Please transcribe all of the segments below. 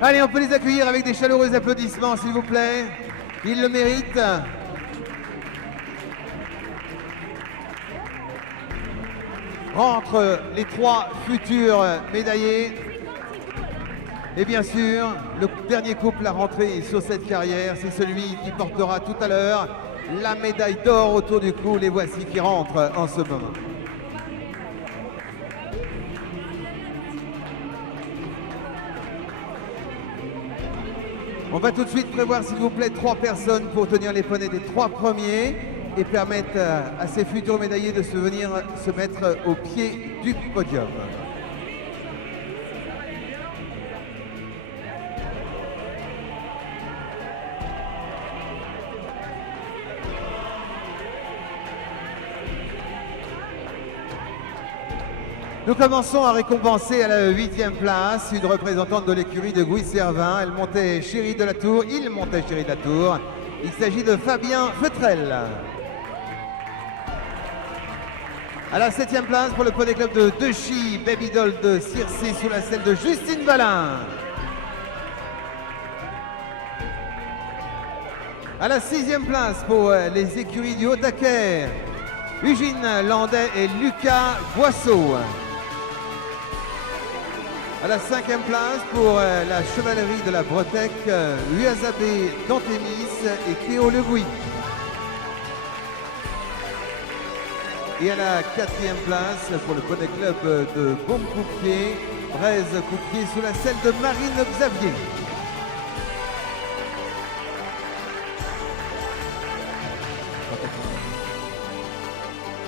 Allez, on peut les accueillir avec des chaleureux applaudissements, s'il vous plaît. Ils le méritent. Rentrent les 3 futurs médaillés. Et bien sûr, le dernier couple à rentrer sur cette carrière, c'est celui qui portera tout à l'heure la médaille d'or autour du cou. Les voici qui rentrent en ce moment. On va tout de suite prévoir, s'il vous plaît, 3 personnes pour tenir les poneys des 3 premiers et permettre à ces futurs médaillés de venir se mettre au pied du podium. Nous commençons à récompenser à la 8e place une représentante de l'écurie de Gouy-Servin. Elle montait Chéri de la Tour, il montait Chéri de la Tour. Il s'agit de Fabien Feutrel. À la 7e place pour le poney club de Dechy, Baby Doll de Circé sous la selle de Justine Valin. À la 6e place pour les écuries du Haut-Taquet, Eugène Landais et Lucas Boisseau. À la 5e place pour la chevalerie de la Bretèque, Uazabé Dantémis et Théo Le Gouy. Et à la 4e place pour le poney club de Baume-Coupier, Braise Coupier sous la selle de Marine Xavier.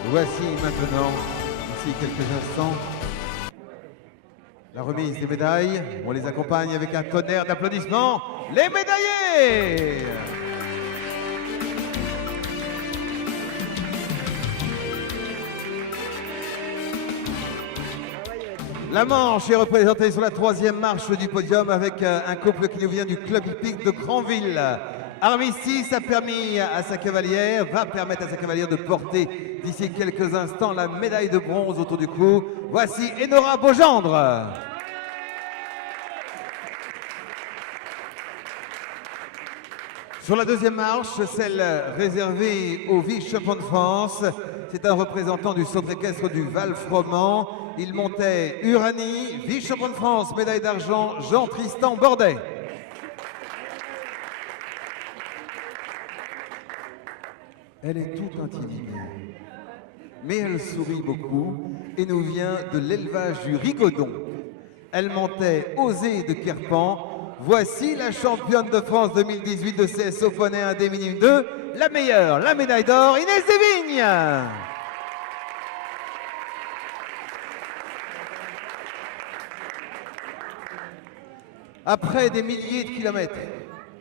Voici maintenant, d'ici quelques instants, la remise des médailles. On les accompagne avec un tonnerre d'applaudissements. Les médaillés! La Manche est représentée sur la 3e marche du podium avec un couple qui nous vient du club hippique de Granville. Armistice a permis à sa cavalière, va permettre à sa cavalière de porter d'ici quelques instants la médaille de bronze autour du cou. Voici Enora Beaugendre. Sur la 2e marche, celle réservée au vice-champion de France, c'est un représentant du centre équestre du Val-Froment. Il montait Uranie, vice-champion de France, médaille d'argent, Jean-Tristan Bordet. Elle est toute intimidée, mais elle sourit beaucoup et nous vient de l'élevage du Rigaudon. Elle montait Osée de Kerpan. Voici la championne de France 2018 de CSO Poney 1 D 2, la meilleure, la médaille d'or, Inès Desvignes. Après des milliers de kilomètres,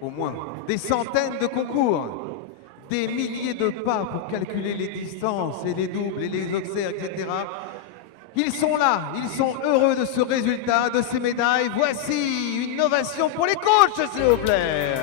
au moins, des centaines de concours, des milliers de pas pour calculer les distances et les doubles et les auxerres, etc. Ils sont là, ils sont heureux de ce résultat, de ces médailles. Voici une ovation pour les coachs, s'il vous plaît.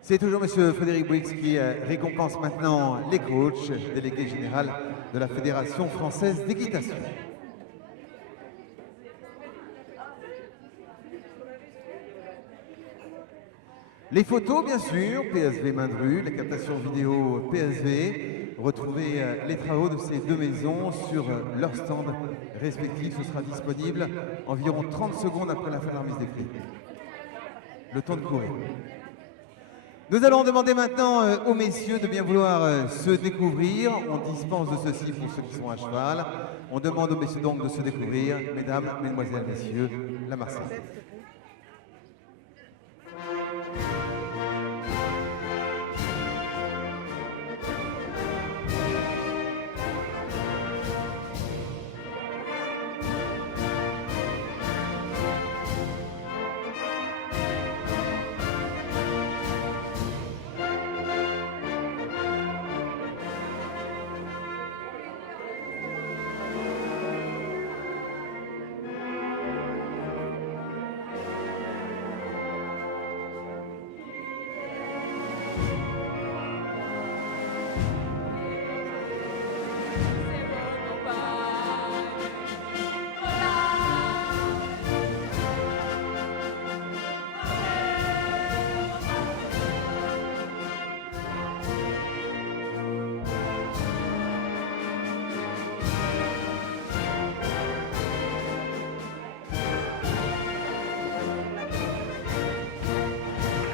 C'est toujours M. Frédéric Bouix qui récompense maintenant les coachs, délégué général de la Fédération française d'équitation. Les photos, bien sûr, PSV main de rue, la captation vidéo PSV. Retrouvez les travaux de ces 2 maisons sur leur stand respectif. Ce sera disponible environ 30 secondes après la fin de la remise des prix. Le temps de courir. Nous allons demander maintenant aux messieurs de bien vouloir se découvrir. On dispense de ceci pour ceux qui sont à cheval. On demande aux messieurs donc de se découvrir. Mesdames, mesdemoiselles, messieurs, la Marseillaise.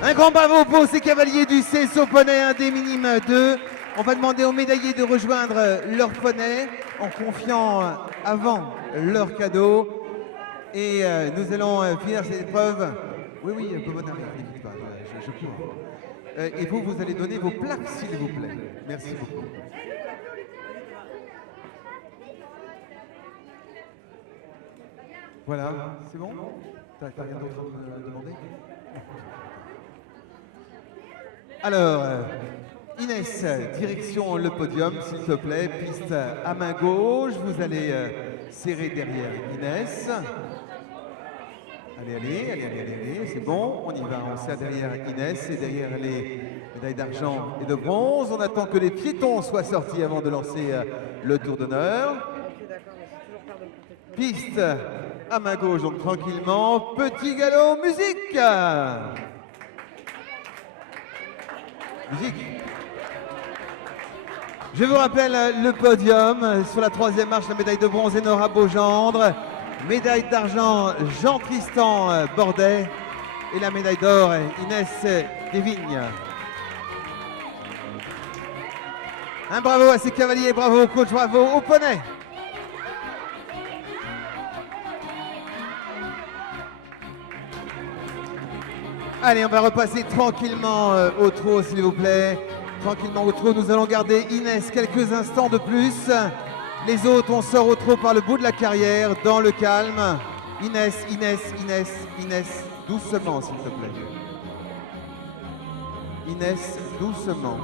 Un grand bravo pour ces cavaliers du CSO Poney, un des minimes 2. On va demander aux médaillés de rejoindre leur poney en confiant avant leur cadeau. Et nous allons finir cette épreuve. Oui, oui, Pomon arrive, n'écoute pas, je cours. Et vous, vous allez donner vos plaques, s'il vous plaît. Merci beaucoup. Voilà, c'est bon? T'as rien d'autre à me demander? Alors, Inès, direction le podium, s'il te plaît. Piste à main gauche. Vous allez serrer derrière Inès. Allez, c'est bon. On y va, on serre derrière Inès et derrière les médailles d'argent et de bronze. On attend que les piétons soient sortis avant de lancer le tour d'honneur. Piste à main gauche, donc tranquillement. Petit galop, musique. Musique. Je vous rappelle le podium. Sur la troisième marche, la médaille de bronze, Enora Beaugendre. Médaille d'argent, Jean-Tristan Bordet. Et la médaille d'or, Inès Desvignes. Un bravo à ces cavaliers, bravo au coach, bravo au poney. Allez, on va repasser tranquillement au trot, s'il vous plaît. Tranquillement au trot, nous allons garder Inès quelques instants de plus. Les autres, on sort au trot par le bout de la carrière, dans le calme. Inès, doucement, s'il te plaît. Inès, doucement.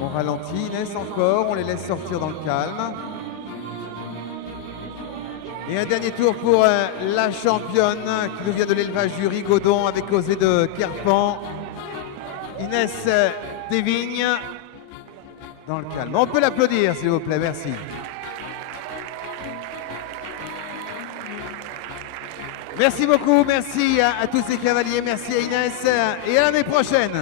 On ralentit, Inès encore, on les laisse sortir dans le calme. Et un dernier tour pour la championne qui nous vient de l'élevage du Rigaudon avec Osée de Kerpan. Inès Desvignes, dans le calme. On peut l'applaudir, s'il vous plaît, merci. Merci beaucoup, merci à tous ces cavaliers, merci à Inès et à l'année prochaine.